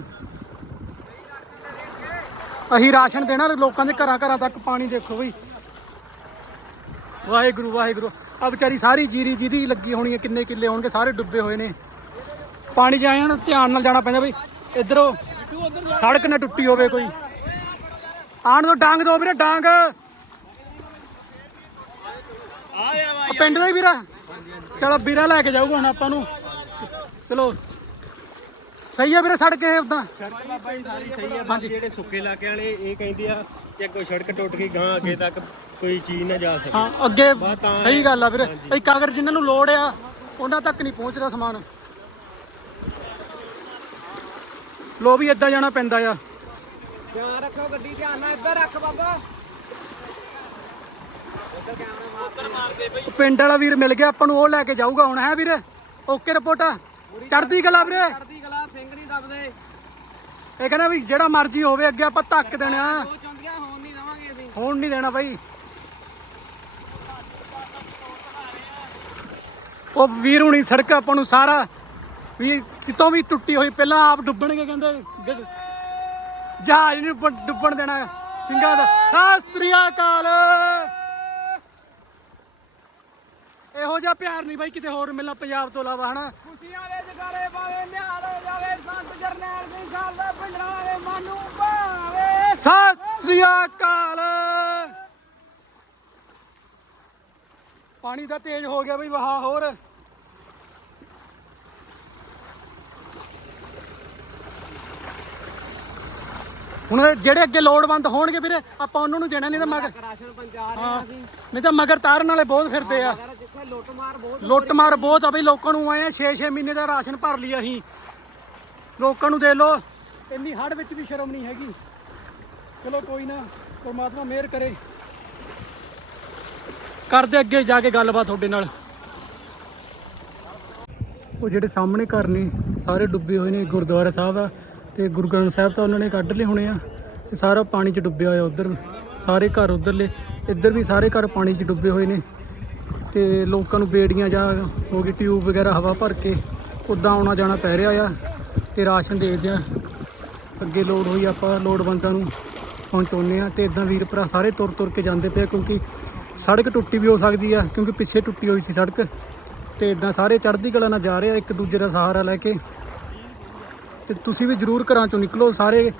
ਅਸੀਂ ਰਾਸ਼ਨ ਦੇਣਾ, ਲੋਕਾਂ ਦੇ ਘਰਾਂ ਘਰਾਂ ਤੱਕ ਪਾਣੀ ਦੇਖੋ ਬਈ। ਵਾਹਿਗੁਰੂ ਵਾਹਿਗੁਰੂ। ਆ ਵਿਚਾਰੀ ਸਾਰੀ ਜੀਰੀ ਜਿਹਦੀ ਲੱਗੀ ਹੋਣੀ ਹੈ, ਕਿੰਨੇ ਕਿੱਲੇ ਹੋਣਗੇ, ਸਾਰੇ ਡੁੱਬੇ ਹੋਏ ਨੇ। ਪਾਣੀ 'ਚ ਆਏ ਧਿਆਨ ਨਾਲ ਜਾਣਾ ਪੈਂਦਾ ਬਈ। ਇਧਰੋਂ ਸੜਕ ਨਾ ਟੁੱਟੀ ਹੋਵੇ ਕੋਈ। ਆਣ ਦੋ ਡਾਂਗ ਦੋ ਵੀਰੇ ਡਾਂਗ। ਆ ਪਿੰਡ ਦਾ ਹੀ ਵੀਰਾ। ਚਲੋ ਵੀਰਾ ਲੈ ਕੇ ਜਾਊਗਾ ਹੁਣ ਆਪਾਂ ਨੂੰ। ਚਲੋ। ਸਹੀ ਆ ਵੀਰੇ ਸੜਕ ਇਹ ਉਦਾਂ। ਸੜਕ ਬਾਬਾ ਜੀ ਸਾਰੀ ਸਹੀ ਆ ਬਸ ਜਿਹੜੇ ਸੁੱਕੇ ਇਲਾਕੇ ਵਾਲੇ ਇਹ। ਕਹਿੰਦੇ ਆ ਕਿ ਕੋਈ ਸੜਕ ਟੁੱਟ ਗਈ ਗਾਂ ਅੱਗੇ ਤੱਕ ਕੋਈ ਚੀਜ਼ ਨਾ ਜਾ ਸਕੇ ਹਾਂ ਅੱਗੇ ਸਹੀ ਗੱਲ ਆ ਵੀਰੇ ਜਿਨ੍ਹਾਂ ਨੂੰ ਲੋੜ ਆ ਉਹਨਾਂ ਤੱਕ ਨਹੀਂ ਪਹੁੰਚਦਾ ਸਮਾਨ। ਲੋ ਵੀ ਇੱਦਾਂ ਜਾਣਾ ਪੈਂਦਾ ਆ। ਧਿਆਨ ਰੱਖੋ ਗੱਡੀ ਧਿਆਨ ਨਾਲ ਇੱਧਰ ਰੱਖ ਬਾਬਾ। ਪਿੰਡ ਵਾਲਾ ਵੀਰ ਮਿਲ ਗਿਆ ਆਪਾਂ ਨੂੰ ਉਹ ਲੈ ਕੇ ਜਾਊਗਾ ਹੁਣ ਹੈ ਵੀਰੇ? Okay report. ਚੜਦੀ ਗਲਾ ਵੀਰੇ। ਚੜਦੀ ਗਲਾ ਸਿੰਘ ਨਹੀਂ ਦਬਦੇ। ਇਹ ਕਹਿੰਦਾ ਵੀ ਜਿਹੜਾ ਮਰਜ਼ੀ ਹੋਵੇ ਅੱਗੇ ਆਪਾਂ ਧੱਕ ਦੇਣਾ। ਉਹ ਚਾਹੁੰਦੀਆਂ ਹੋਣ ਨਹੀਂ ਦਵਾਂਗੇ ਅਸੀਂ। ਹੋਣ ਨਹੀਂ ਦੇਣਾ ਬਾਈ। ਉਹ ਵੀਰ ਹੁਣੀ ਸੜਕ ਆਪਾਂ ਨੂੰ ਸਾਰਾ ਵੀ ਕਿਤੋਂ ਵੀ ਟੁੱਟੀ ਹੋਈ ਪਹਿਲਾਂ ਆਪ ਡੁੱਬਣਗੇ ਕਹਿੰਦੇ ਗ- ਜਹਾਜ਼ ਨੂੰ ਡੁੱਬ- ਡੁੱਬਣ ਦੇਣਾ ਸਿੰਘਾਂ ਦਾ। ਸਤਿ ਸ੍ਰੀ ਅਕਾਲ! ਇਹੋ ਜਿਹਾ ਪਿਆਰ ਨਹੀਂ ਬਾਈ ਕਿਤੇ ਹੋਰ ਮਿਲਣਾ ਪੰਜਾਬ ਤੋਂ ਇਲਾਵਾ ਹਨਾ? ਖੁਸ਼ੀਆਂ ਦੇ ਜਗਾਰੇ ਪਾਵੇ ਨਿਹਾਲ ਹੋ ਜਾਵੇ ਸੰਤ ਜਰਨੈਲ ਸਿੰਘ ਸਾਹਿਬ ਦਾ ਪਿੰਡਰਾਂ ਦੇ ਮਨ ਨੂੰ ਭਾਵੇ। ਸਤਿ ਸ੍ਰੀ ਅਕਾਲ! ਪਾਣੀ ਦਾ ਤੇਜ਼ ਹੋ ਗਿਆ ਬਈ ਵਹਾ ਹੋਰ। ਹੁਣ ਜਿਹੜੇ ਅੱਗੇ ਲੋੜਵੰਦ ਹੋਣਗੇ ਵੀਰੇ ਆਪਾਂ ਉਹਨਾਂ ਨੂੰ ਦੇਣਾ ਨਹੀਂ ਤਾਂ ਮਗਰ ਰਾਸ਼ਨ ਪਹੁੰਚਾ ਹਾਂ ਨਹੀਂ ਤਾਂ ਮਗਰ ਤਾਰਨ ਵਾਲੇ ਬਹੁਤ ਫਿਰਦੇ ਆ। ਰਹੇ ਜਿੱਥੇ ਲੁੱਟ ਮਾਰ ਬਹੁਤ ਆ ਬਈ ਲੋਕਾਂ ਨੂੰ ਆਏ 6-6 ਮਹੀਨੇ ਦਾ ਰਾਸ਼ਨ ਭਰ ਲਿਆ ਅਸੀਂ। ਲੋਕਾਂ ਨੂੰ ਦੇ ਲੋ ਇੰਨੀ ਹੜ ਵਿੱਚ ਵੀ ਸ਼ਰਮ ਨਹੀਂ ਹੈਗੀ। ਚਲੋ ਕੋਈ ਨਾ ਪਰਮਾਤਮਾ ਮਿਹਰ ਕਰੇ। ਕਰਦੇ ਅੱਗੇ ਜਾ ਕੇ ਗੱਲਬਾਤ ਤੁਹਾਡੇ ਨਾਲ। ਉਹ ਜਿਹੜੇ ਸਾਹਮਣੇ ਘਰ ਨੇ ਸਾਰੇ ਡੁੱਬੇ ਹੋਏ ਨੇ ਗੁਰਦੁਆਰਾ ਸਾਹਿਬ ਆ। ਤੇ ਗੁਰੂ ਗ੍ਰੰਥ ਸਾਹਿਬ ਤਾਂ ਉਹਨਾਂ ਨੇ ਕੱਢ ਲਏ ਹੋਣੇ ਆ ਤੇ ਸਾਰਾ ਪਾਣੀ 'ਚ ਡੁੱਬਿਆ ਹੋਇਆ ਉਧਰ, ਸਾਰੇ ਘਰ ਉਧਰਲੇ, ਇੱਧਰ ਵੀ ਸਾਰੇ ਘਰ ਪਾਣੀ 'ਚ ਡੁੱਬੇ ਹੋਏ ਨੇ ਤੇ ਲੋਕਾਂ ਨੂੰ ਬੇੜੀਆਂ ਜਾਂ ਹੋ ਗਈ ਟਿਊਬ ਵਗੈਰਾ ਹਵਾ ਭਰ ਕੇ ਉੱਦਾਂ ਆਉਣਾ ਜਾਣਾ ਪੈ ਰਿਹਾ ਆ ਤੇ ਰਾਸ਼ਨ ਦੇ ਦਿਆਂ। ਅੱਗੇ ਲੋੜ ਹੋਈ ਆਪਾਂ ਲੋੜਵੰਦਾਂ ਨੂੰ ਪਹੁੰਚਾਉਂਦੇ ਆ ਤੇ ਇਦਾਂ ਵੀਰ ਭਰਾ ਸਾਰੇ ਤੁਰ ਤੁਰ ਕੇ ਜਾਂਦੇ ਪਏ ਕਿਉਂਕਿ ਸੜਕ ਟੁੱਟੀ ਵੀ ਹੋ ਸਕਦੀ ਆ ਕਿਉਂਕਿ ਪਿੱਛੇ ਟੁੱਟੀ ਹੋਈ ਸੀ ਸੜਕ ਤੇ ਇਦਾਂ ਸਾਰੇ ਚੜ੍ਹਦੀ ਕਲਾ ਨਾਲ ਜਾ ਰਹੇ ਆ, ਇੱਕ ਦੂਜੇ ਦਾ ਸਹਾਰਾ ਲੈ ਕੇ। ਤੇ ਤੁਸੀਂ ਵੀ ਜਰੂਰ ਘਰਾਂ ਚੋਂ ਨਿਕਲੋ, ਸਾਰੇ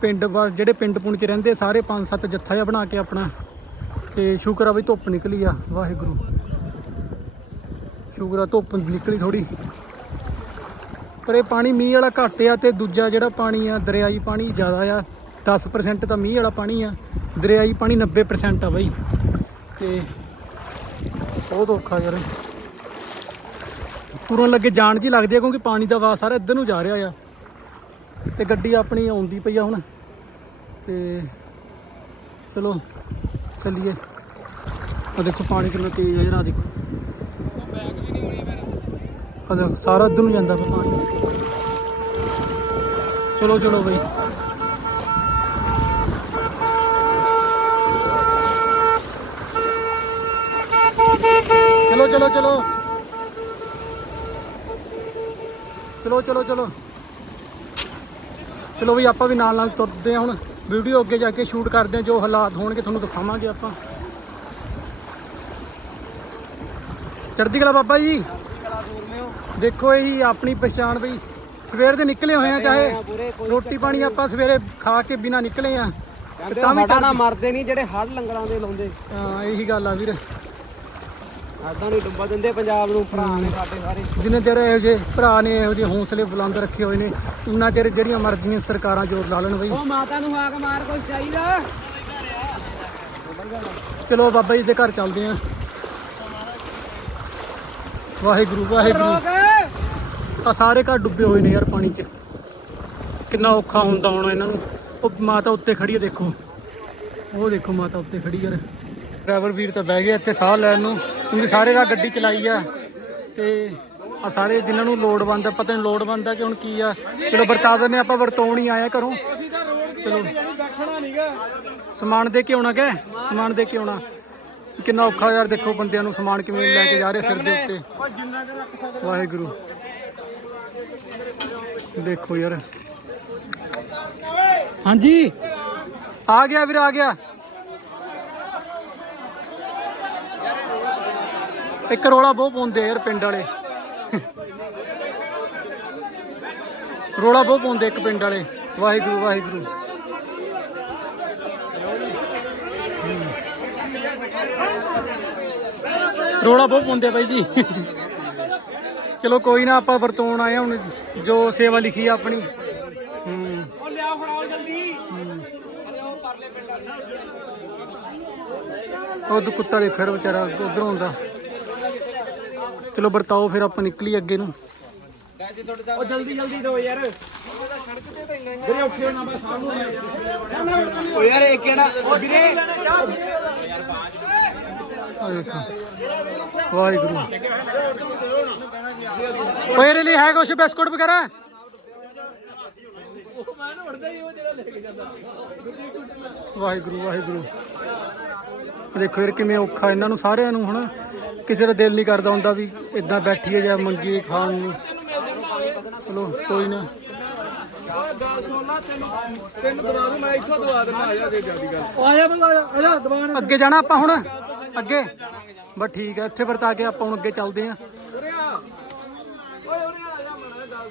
ਪਿੰਡ ਵਾ- ਜਿਹੜੇ ਪਿੰਡ ਪੁੰਡ 'ਚ ਰਹਿੰਦੇ ਸਾਰੇ ਪੰਜ ਸੱਤ ਜੱਥਾ ਜਿਹਾ ਬਣਾ ਕੇ ਆਪਣਾ। ਤੇ ਸ਼ੁਕਰ ਆ ਵੀ ਧੁੱਪ ਨਿਕਲੀ ਆ, ਵਾਹਿਗੁਰੂ। ਸ਼ੁਕਰ ਆ ਧੁੱਪ ਨਿਕਲੀ ਥੋੜੀ ਪਰ ਇਹ ਪਾਣੀ ਮੀਂਹ ਵਾਲਾ ਘੱਟ ਆ ਤੇ ਦੂਜਾ ਜਿਹੜਾ ਪਾਣੀ ਆ, ਦਰਿਆਈ ਪਾਣੀ ਜ਼ਿਆਦਾ ਆ 10% ਤਾਂ ਮੀਂਹ ਵਾਲਾ ਪਾਣੀ ਆ, ਦਰਿਆਈ ਪਾਣੀ 90% ਆ ਬਾਈ। ਤੇ ਬਹੁਤ ਔਖਾ ਯਾਰ। ਤੁਰਨ ਲੱਗੇ ਜਾਣ ਜੀ ਲੱਗਦੀ ਆ ਕਿਉਂਕਿ ਪਾਣੀ ਦਾ ਵਾਹ ਸਾਰਾ ਇੱਧਰ ਨੂੰ ਜਾ ਰਿਹਾ ਆ। ਤੇ ਗੱਡੀ ਆਪਣੀ ਆਉਂਦੀ ਪਈ ਆ ਹੁਣ। ਤੇ ਚਲੋ, ਚੱਲੀਏ। ਆ ਦੇਖੋ ਪਾਣੀ ਕਿੰਨਾ ਤੇਜ਼ ਆ ਜਰਾ ਦੇਖੋ ਆ ਦੇਖੋ, ਸਾਰਾ ਇੱਧਰ ਨੂੰ ਜਾਂਦਾ ਪਿਆ ਪਾਣੀ। ਚਲੋ ਚਲੋ ਬਈ। ਚਲੋ ਚਲੋ ਚਲੋ। ਚਲੋ ਚਲੋ ਚਲੋ। ਚਲੋ ਵੀ ਆਪਾਂ ਵੀ ਨਾਲ ਨਾਲ ਤੁਰਦੇ ਆ ਹੁਣ। ਵੀਡੀਓ ਅੱਗੇ ਜਾ ਕੇ ਸ਼ੂਟ ਕਰਦੇ ਆ ਜੋ ਹਾਲਾਤ ਹੋਣਗੇ ਤੁਹਾਨੂੰ ਦਿਖਾਵਾਂਗੇ ਆਪਾਂ। ਚੜ੍ਹਦੀ ਕਲਾ ਬਾਬਾ ਜੀ। ਦੇਖੋ ਇਹੀ ਆਪਣੀ ਪਛਾਣ ਬਈ ਸਵੇਰ ਦੇ ਨਿਕਲੇ ਹੋਏ ਆ ਚਾਹੇ ਰੋਟੀ ਪਾਣੀ ਆਪਾਂ ਸਵੇਰੇ ਖਾ ਕੇ ਬਿਨਾ ਨਿਕਲੇ ਆ। ਤੇ ਵੀ ਚੜ੍ਹਦੀ- ਮਰਦੇ ਨਹੀਂ ਜਿਹੜੇ ਹੜ ਲੰਗਰਾਂ ਦੇ ਲਾਉਂਦੇ। ਹਾਂ ਇਹੀ ਗੱਲ ਆ ਵੀਰ। ਨਹੀਂ ਡੁੱਬਾ ਦਿੰਦੇ ਪੰਜਾਬ ਨੂੰ ਭਰਾ ਨੇ ਸਾਡੇ ਸਾਰੇ। ਜਿੰਨੇ ਚਿਰ ਇਹੋ ਜਿਹੇ ਭਰਾ ਨੇ ਇਹੋ ਜਿਹੇ ਹੌਸਲੇ ਬੁਲੰਦ ਰੱਖੇ ਹੋਏ ਨੇ ਉਹਨਾਂ ਚਿਰ ਜਿਹੜੀਆਂ ਮਰਜ਼ੀਆਂ ਸਰਕਾਰਾਂ ਜ਼ੋਰ ਲਾ ਲੈਣ ਬਈ। ਉਹ ਮਾਤਾ ਨੂੰ ਹਾਕ ਮਾਰ ਕੋਈ ਚਾਹੀਦਾ। ਚਲੋ ਬਾਬਾ ਜੀ ਦੇ ਘਰ ਚੱਲਦੇ ਆਂ। ਵਾਹਿਗੁਰੂ ਵਾਹਿਗੁਰੂ। ਆ ਸਾਰੇ ਘਰ ਡੁੱਬੇ ਹੋਏ ਨੇ ਯਾਰ ਪਾਣੀ 'ਚ। ਕਿੰਨਾ ਔਖਾ ਹੁੰਦਾ ਹੋਣਾ ਇਹਨਾਂ ਨੂੰ। ਉਹ ਮਾਤਾ ਉੱਤੇ ਖੜੀ ਹੈ ਦੇਖੋ। ਉਹ ਦੇਖੋ ਮਾਤਾ ਉੱਤੇ ਖੜੀ ਯਾਰ। ਡਰਾਈਵਰ ਵੀਰ ਤਾਂ ਬਹਿ ਗਿਆ ਇੱਥੇ ਸਾਹ ਲੈਣ ਨੂੰ। ਕਿਉਂਕਿ ਸਾਰੇ ਦਾ ਗੱਡੀ ਚਲਾਈ ਆ ਤੇ ਆ ਸਾਰੇ ਜਿਨ੍ਹਾਂ ਨੂੰ ਲੋੜਵੰਦ ਆ, ਪਤਾ ਨਹੀਂ ਲੋੜਵੰਦ ਆ ਕਿ ਹੁਣ ਕੀ ਆ। ਚਲੋ ਵਰਤਾ ਦਿੰਦੇ ਆਪਾਂ ਵਰਤੋਣ ਹੀ ਆਇਆ ਘਰੋਂ। ਚਲੋ। ਸਮਾਨ ਦੇ ਕੇ ਆਉਣਾ ਗਏ ਸਮਾਨ ਦੇ ਕੇ ਆਉਣਾ। ਕਿੰਨਾ ਔਖਾ ਯਾਰ ਦੇਖੋ ਬੰਦਿਆਂ ਨੂੰ ਸਮਾਨ ਕਿਵੇਂ ਲੈ ਕੇ ਜਾ ਰਹੇ ਸਿਰ ਦੇ ਉੱਤੇ। ਵਾਹਿਗੁਰੂ। ਦੇਖੋ ਯਾਰ। ਹਾਂਜੀ। ਆ ਗਿਆ ਵੀਰ, ਆ ਗਿਆ। ਇੱਕ ਰੋਲਾ ਬਹੁਤ ਪਾਉਂਦੇ ਆ ਯਾਰ ਪਿੰਡ ਵਾਲੇ। ਰੋਲਾ ਬਹੁਤ ਪਾਉਂਦੇ ਇੱਕ ਪਿੰਡ ਵਾਲੇ। ਵਾਹਿਗੁਰੂ ਵਾਹਿਗੁਰੂ। ਰੋਲਾ ਬਹੁਤ ਪਾਉਂਦੇ ਬਾਈ ਜੀ। ਚਲੋ ਕੋਈ ਨਾ ਆਪਾਂ ਵਰਤੋਣ ਆਏ ਹੁਣ, ਜੋ ਸੇਵਾ ਲਿਖੀ ਆ ਆਪਣੀ। ਹੂੰ। ਉਹ ਲਿਆਓ ਫੜਾਓ ਜਲਦੀ ਉਹ ਦੂ ਕੁੱਤਾ ਦੇਖ ਫਿਰ ਵਿਚਾਰਾ, ਉਧਰੋਂ ਆਉਂਦਾ। ਚਲੋ ਵਰਤਾਓ ਫਿਰ ਆਪਾਂ ਨਿਕਲੀ ਅੱਗੇ ਨੂੰ। ਉਹ ਜਲਦੀ ਜਲਦੀ ਦਿਓ ਯਾਰ। ਵੀਰੇ ਉੱਠਿਓ ਨਾ ਬਸ ਸਾਹਮਣੇ ਓ ਯਾਰ ਇਹ ਕਿਹੜਾ ਓ ਵੀਰੇ। ਆ ਦੇਖੋ। ਵਾਹਿਗੁਰੂ। ਓਏ ਇਹਦੇ ਲਈ ਹੈ ਕੁਛ ਬਿਸਕੁਟ ਵਗੈਰਾ? ਵਾਹਿਗੁਰੂ ਵਾਹਿਗੁਰੂ। ਦੇਖੋ ਯਾਰ ਕਿਵੇਂ ਔਖਾ ਇਹਨਾਂ ਨੂੰ ਸਾਰਿਆਂ ਨੂੰ ਹਨਾ? ਕਿਸੇ ਦਾ ਦਿਲ ਨਹੀਂ ਕਰਦਾ ਹੁੰਦਾ ਵੀ ਇਦਾਂ ਬੈਠੀਏ ਜਾਂ ਮੰਗੀਏ ਖਾਣ ਨੂੰ। ਚਲੋ ਕੋਈ ਨਾ। ਅੱਗੇ ਜਾਣਾ ਆਪਾਂ ਹੁਣ? ਅੱਗੇ? ਬਸ ਠੀਕ ਹੈ ਇੱਥੇ ਵਰਤਾ ਕੇ ਆਪਾਂ ਹੁਣ ਅੱਗੇ ਚੱਲਦੇ ਆਂ ਵਾਹਿਗੁਰੂ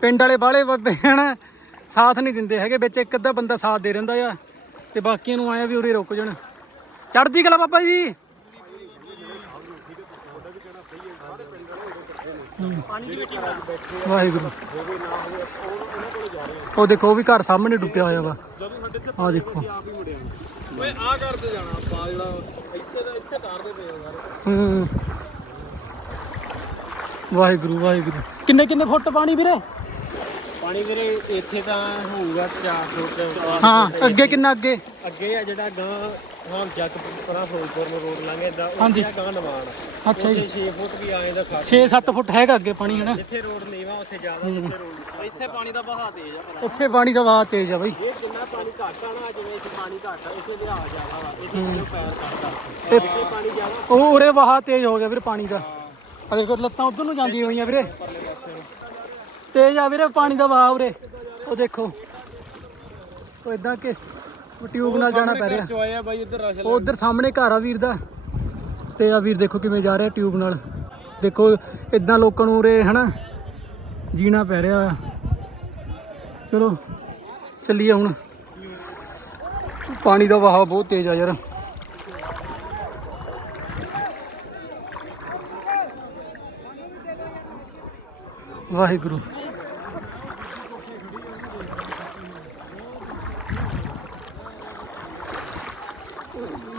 ਪਿੰਡ ਵਾਲੇ ਬਾਲੇ ਬੱਬੇ ਹਨ ਸਾਥ ਨਹੀਂ ਦਿੰਦੇ ਹੈਗੇ ਵਿੱਚ ਇੱਕ ਅੱਧਾ ਬੰਦਾ ਸਾਥ ਦੇ ਰਹਿੰਦਾ ਆ ਤੇ ਬਾਕੀਆਂ ਨੂੰ ਆਇਆ ਵੀ ਉਰੇ ਰੁਕ ਜਾਣ। ਚੜਦੀ ਕਲਾ ਬਾਬਾ ਜੀ। ਵਾਹਿਗੁਰੂ। ਉਹ ਦੇਖੋ ਉਹ ਵੀ ਘਰ ਸਾਹਮਣੇ ਡੁੱਬਿਆ ਹੋਇਆ ਵਾ। ਆ ਦੇਖੋ। ਓਏ ਆ ਕਰਦੇ ਜਾਣਾ ਆਪਾਂ ਜਿਹੜਾ ਇੱਥੇ ਦਾ ਇੱਥੇ ਤਾਰਦੇ ਪਏ ਆ ਯਾਰ। ਹੂੰ। ਵਾਹਿਗੁਰੂ ਵਾਹਿਗੁਰੂ। ਕਿੰਨੇ ਕਿੰਨੇ ਫੁੱਟ ਪਾਣੀ ਵੀਰੇ? ਪਾਣੀ ਵੀਰੇ ਇੱਥੇ ਤਾਂ ਹੋਊਗਾ 4 ਫੁੱਟ ਹਾਂ ਅੱਗੇ ਕਿੰਨਾ ਅੱਗੇ? ਅੱਗੇ ਆ ਜਿਹੜਾ ਗਾਂ ਹਾਂ ਜੱਟ ਪਰਾਂ ਫਿਰੋਜ਼ਪੁਰ ਨੂੰ ਰੋਡ ਲੰਘੇ ਦਾ ਹਾਂਜੀ। ਉਹ ਗਾਂ ਨਵਾਨ ਅੱਛਾ ਜੀ। 6 ਫੁੱਟ ਵੀ ਆਏ ਦਾ ਖਾਸ 6-7 ਫੁੱਟ ਹੈਗਾ ਅੱਗੇ ਪਾਣੀ ਹਨਾ? ਜਿੱਥੇ ਰੋਡ ਨੀਵਾ ਉੱਥੇ ਜ਼ਿਆਦਾ ਜਿੱਥੇ ਰੋਡ ਇੱਥੇ ਪਾਣੀ ਦਾ ਵਹਾਅ ਤੇਜ਼ ਆ ਭਲਾ। ਇੱਥੇ ਪਾਣੀ ਦਾ ਵਹਾਅ ਤੇਜ਼ ਆ ਬਾਈ। ਇਹ ਜਿੰਨਾ ਪਾਣੀ ਘੱਟ ਆ ਨਾ ਜਿਵੇਂ ਇੱਥੇ ਪਾਣੀ ਘੱਟ ਆ ਇੱਥੇ ਵਹਾਅ ਜ਼ਿਆਦਾ ਵਾ। ਇੱਥੇ ਜਿਹੜਾ ਪੈਰ ਘੱਟ ਆ। ਇੱਥੇ ਪਾਣੀ ਜ਼ਿਆਦਾ ਉਹ ਉਰੇ ਵਹਾਅ ਤੇਜ਼ ਹੋ ਗਿਆ ਵੀਰੇ ਪਾਣੀ ਦਾ। ਆ ਦੇਖੋ ਲੱਤਾਂ ਉਧਰ ਨੂੰ ਜਾਂਦੀਆਂ ਹੋਈਆਂ ਵੀਰੇ। ਤੇਜ਼ ਆ ਵੀਰੇ ਪਾਣੀ ਦਾ ਵਹਾਅ ਉਰੇ। ਉਹ ਦੇਖੋ। ਉਹ ਇਦਾਂ ਕਿ ਟਿਊਬ ਨਾਲ ਜਾਣਾ ਪੈ ਰਿਹਾ। ਚੋਏ ਆ ਬਾਈ ਇੱਧਰ ਰਸ਼ ਉਹ ਉਧਰ ਸਾਹਮਣੇ ਘਰ ਆ ਵੀਰ ਦਾ। ਤੇ ਆ ਵੀਰ ਦੇਖੋ ਕਿਵੇਂ ਜਾ ਰਿਹਾ ਟਿਊਬ ਨਾਲ। ਦੇਖੋ ਇਦਾਂ ਲੋਕਾਂ ਨੂੰ ਉਰੇ ਹਨਾ ਜੀਣਾ ਪੈ ਰਿਹਾ। ਚਲੋ ਚੱਲੀਏ ਹੁਣ। ਪਾਣੀ ਦਾ ਵਹਾਅ ਬਹੁਤ ਤੇਜ਼ ਆ ਯਾਰ। ਵਾਹਿਗੁਰੂ।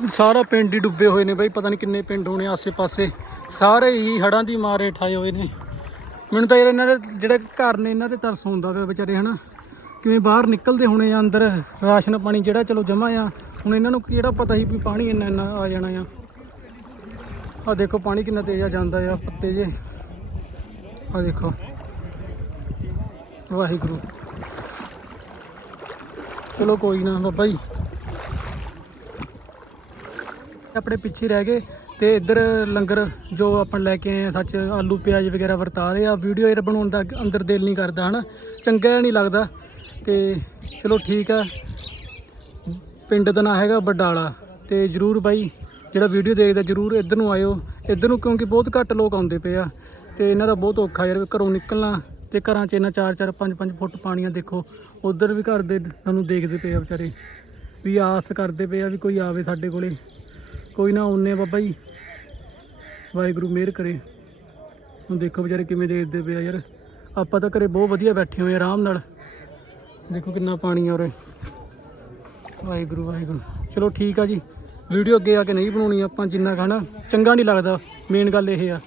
ਸਾਰਾ ਪਿੰਡ ਹੀ ਡੁੱਬੇ ਹੋਏ ਨੇ ਬਾਈ, ਪਤਾ ਨਹੀਂ ਕਿੰਨੇ ਪਿੰਡ ਹੋਣੇ ਆਸੇ-ਪਾਸੇ। ਸਾਰੇ ਹੀ ਹੜਾਂ ਦੀ ਮਾਰੇ ਠਾਏ ਹੋਏ ਨੇ। ਮੈਨੂੰ ਤਾਂ ਯਾਰ ਇਹਨਾਂ ਦੇ ਜਿਹੜੇ ਘਰ ਨੇ, ਇਹਨਾਂ ਤੇ ਤਰਸ ਹੁੰਦਾ ਪਿਆ ਵਿਚਾਰੇ, ਹਨਾ? ਕਿਵੇਂ ਬਾਹਰ ਨਿਕਲਦੇ ਹੋਣੇ ਆ ਅੰਦਰ, ਰਾਸ਼ਨ ਪਾਣੀ ਜਿਹੜਾ, ਚਲੋ ਜਮਾ ਆ। ਹੁਣ ਇਹਨਾਂ ਨੂੰ ਕਿਹੜਾ ਪਤਾ ਸੀ ਵੀ ਪਾਣੀ ਇੰਨਾ ਇੰਨਾ ਆ ਜਾਣਾ ਆ। ਆ ਦੇਖੋ, ਪਾਣੀ ਕਿੰਨਾ ਤੇਜ਼ ਆ ਜਾਂਦਾ ਆ, ਪੱਤੇ ਜੇ। ਆ ਦੇਖੋ। ਵਾਹਿਗੁਰੂ। ਚਲੋ ਕੋਈ ਨਾ, ਬਾਬਾ ਜੀ। ਆਪਣੇ ਪਿੱਛੇ ਰਹਿ ਗਏ ਤੇ ਇੱਧਰ ਲੰਗਰ ਜੋ ਆਪਾਂ ਲੈ ਕੇ ਆਏ ਆ, ਸੱਚ ਆਲੂ, ਪਿਆਜ਼ ਵਗੈਰਾ ਵਰਤਾ ਰਹੇ ਆ। ਵੀਡੀਓ ਇਹ ਬਣਾਉਣ ਦਾ ਅੰਦਰ ਦਿਲ ਨਹੀਂ ਕਰਦਾ, ਹਨਾ? ਚੰਗਾ ਨਹੀਂ ਲੱਗਦਾ। ਤੇ ਚਲੋ ਠੀਕ ਆ। ਪਿੰਡ ਦਾ ਨਾਂ ਹੈਗਾ ਬਡਾਲਾ। ਤੇ ਜਰੂਰ ਬਾਈ, ਜਿਹੜਾ ਵੀਡੀਓ ਦੇਖਦਾ, ਜਰੂਰ ਇੱਧਰ ਨੂੰ ਆਇਓ। ਇੱਧਰ ਨੂੰ ਕਿਉਂਕਿ ਬਹੁਤ ਘੱਟ ਲੋਕ ਆਉਂਦੇ ਪਏ ਆ। ਤੇ ਇਹਨਾਂ ਦਾ ਬਹੁਤ ਔਖਾ ਯਾਰ ਘਰੋਂ ਨਿਕਲਣਾ ਤੇ ਘਰਾਂ 'ਚ ਇਹਨਾਂ 4-4 5-5 ਫੁੱਟ ਪਾਣੀਆਂ ਦੇਖੋ। ਉਧਰ ਵੀ ਘਰ ਦੇ ਸਾਨੂੰ ਦੇਖਦੇ ਪਏ ਆ ਵਿਚਾਰੇ। ਵੀ ਆਸ ਕਰਦੇ ਪਏ ਆ ਵੀ ਕੋਈ ਆਵੇ ਸਾਡੇ ਕੋਲੇ। ਕੋਈ ਨਾ ਆਉਨੇ ਬਾਬਾ ਜੀ। ਵਾਹਿਗੁਰੂ ਮਿਹਰ ਕਰੇ। ਹੁਣ ਦੇਖੋ ਵਿਚਾਰੇ ਕਿਵੇਂ ਦੇਖਦੇ ਪਏ ਆ ਯਾਰ। ਆਪਾਂ ਤਾਂ ਘਰੇ ਬਹੁਤ ਵਧੀਆ ਬੈਠੇ ਹੋਏ ਆਰਾਮ ਨਾਲ। ਦੇਖੋ ਕਿੰਨਾ ਪਾਣੀ ਆ ਉਰੇ। ਵਾਹਿਗੁਰੂ ਵਾਹਿਗੁਰੂ। ਚਲੋ ਠੀਕ ਆ ਜੀ। ਵੀਡੀਓ ਅੱਗੇ ਆ ਕੇ ਨਹੀਂ ਬਣਾਉਣੀ ਆਪਾਂ, ਜਿੰਨਾ ਖਾਣਾ। ਚੰਗਾ ਨਹੀਂ ਲੱਗਦਾ। ਮੇਨ ਗੱਲ ਇਹ ਆ।